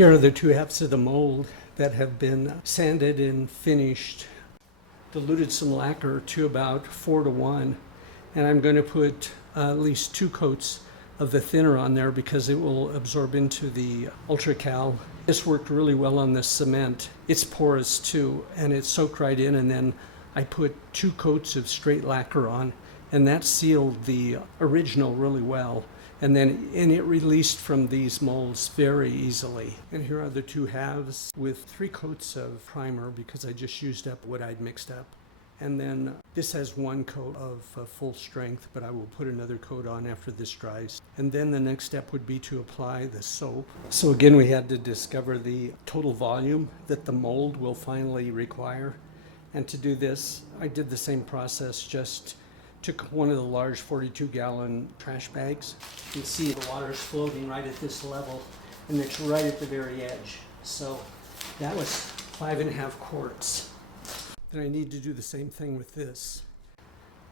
Here are the two halves of the mold that have been sanded and finished. Diluted some lacquer to about 4:1, and I'm going to put at least 2 coats of the thinner on there because it will absorb into the Ultracal. This worked really well on the cement. It's porous too, and it soaked right in, and then I put 2 coats of straight lacquer on, and that sealed the original really well. And it released from these molds very easily. And here are the 2 halves with 3 coats of primer because I just used up what I'd mixed up. And then this has 1 coat of full strength, but I will put another coat on after this dries. And then the next step would be to apply the soap. So again, we had to discover the total volume that the mold will finally require. And to do this, I did the same process, just took one of the large 42-gallon trash bags. You can see the water is floating right at this level, and it's right at the very edge. So that was 5.5 quarts. Then I need to do the same thing with this.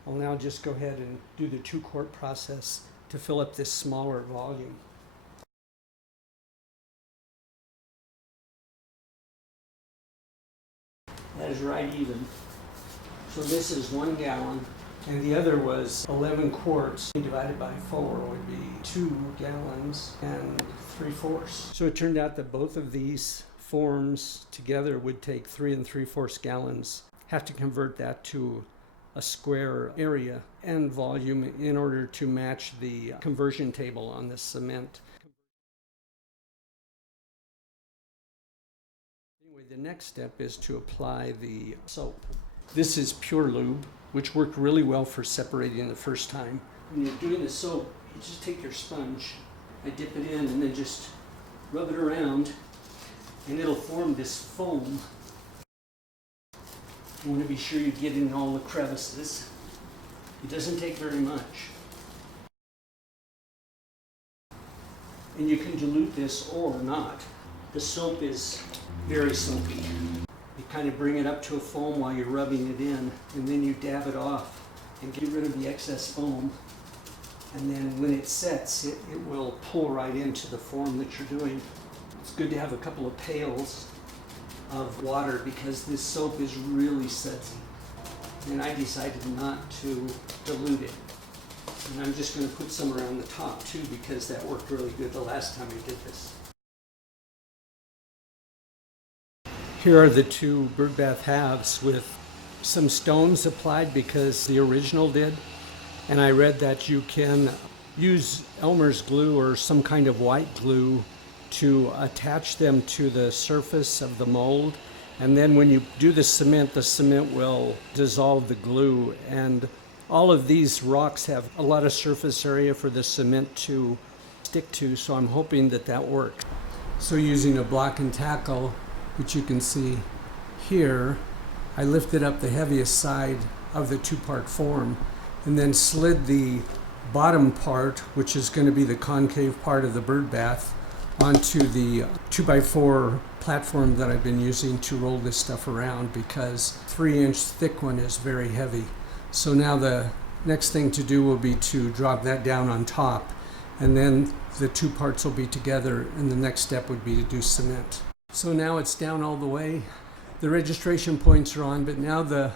I'll now just go ahead and do the 2-quart process to fill up this smaller volume. That is right even. So this is 1 gallon. And the other was 11 quarts divided by 4 would be 2 gallons and 3/4. So it turned out that both of these forms together would take 3 3/4 gallons. Have to convert that to a square area and volume in order to match the conversion table on the cement. Anyway, the next step is to apply the soap. This is Pure Lube, which worked really well for separating the first time. When you're doing the soap, you just take your sponge, I dip it in, and then just rub it around, and it'll form this foam. You want to be sure you get in all the crevices. It doesn't take very much. And you can dilute this or not. The soap is very soapy. You kind of bring it up to a foam while you're rubbing it in, and then you dab it off and get rid of the excess foam. And then when it sets, it will pull right into the form that you're doing. It's good to have a couple of pails of water because this soap is really sudsy. And I decided not to dilute it. And I'm just going to put some around the top too because that worked really good the last time we did this. Here are the 2 Birdbath halves with some stones applied because the original did. And I read that you can use Elmer's glue or some kind of white glue to attach them to the surface of the mold. And then when you do the cement will dissolve the glue. And all of these rocks have a lot of surface area for the cement to stick to, so I'm hoping that that worked. So using a block and tackle, which you can see here, I lifted up the heaviest side of the 2-part form and then slid the bottom part, which is going to be the concave part of the bird bath, onto the 2x4 platform that I've been using to roll this stuff around because 3-inch thick one is very heavy. So now the next thing to do will be to drop that down on top, and then the 2 parts will be together, and the next step would be to do cement. So now it's down all the way. The registration points are on, but now the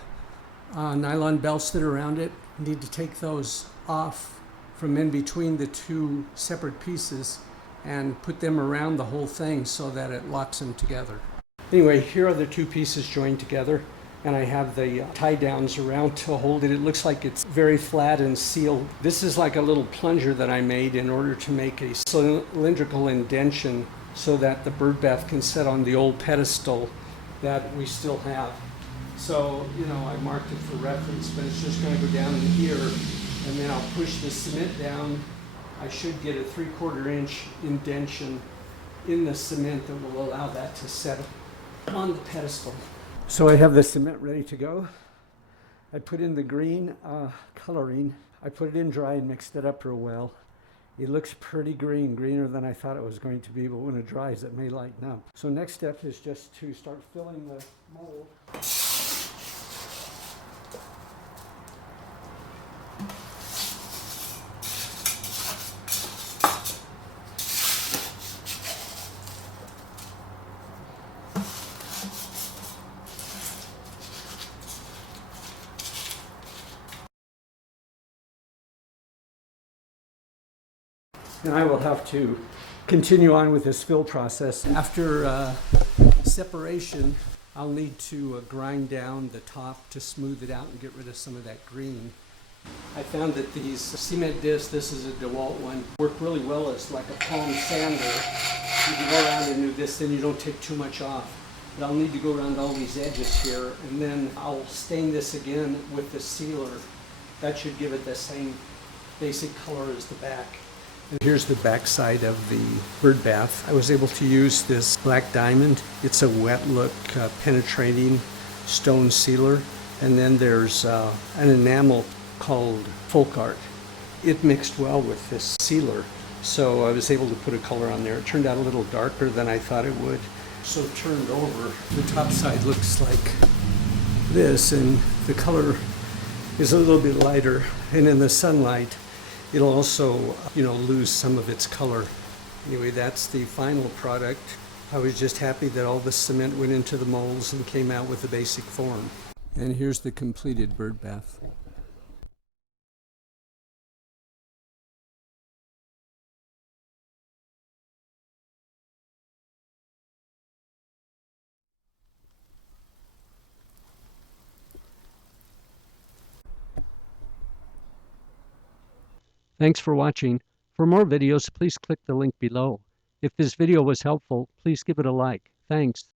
nylon belts that are around it, need to take those off from in between the 2 separate pieces and put them around the whole thing so that it locks them together. Anyway, here are the 2 pieces joined together, and I have the tie downs around to hold it. It looks like it's very flat and sealed. This is like a little plunger that I made in order to make a cylindrical indention so that the bird bath can sit on the old pedestal that we still have. So, I marked it for reference, but it's just going to go down in here, and then I'll push the cement down. I should get a 3/4 inch indention in the cement that will allow that to set on the pedestal. So I have the cement ready to go. I put in the green coloring. I put it in dry and mixed it up real well. It looks pretty green, greener than I thought it was going to be, but when it dries, it may lighten up. So next step is just to start filling the mold. And I will have to continue on with this fill process. After separation, I'll need to grind down the top to smooth it out and get rid of some of that green. I found that these cement discs, this is a DeWalt one, work really well as like a palm sander. You can go around and do this, then you don't take too much off. But I'll need to go around all these edges here, and then I'll stain this again with the sealer. That should give it the same basic color as the back. And here's the back side of the bird bath. I was able to use this black diamond. It's a wet look penetrating stone sealer. And then there's an enamel called folk art. It mixed well with this sealer, so I was able to put a color on there. It turned out a little darker than I thought it would. So turned over, the top side looks like this, and the color is a little bit lighter, and in the sunlight it'll also lose some of its color. Anyway, that's the final product. I was just happy that all the cement went into the molds and came out with the basic form. And here's the completed bird bath. Thanks for watching. For more videos, please click the link below. If this video was helpful, please give it a like. Thanks.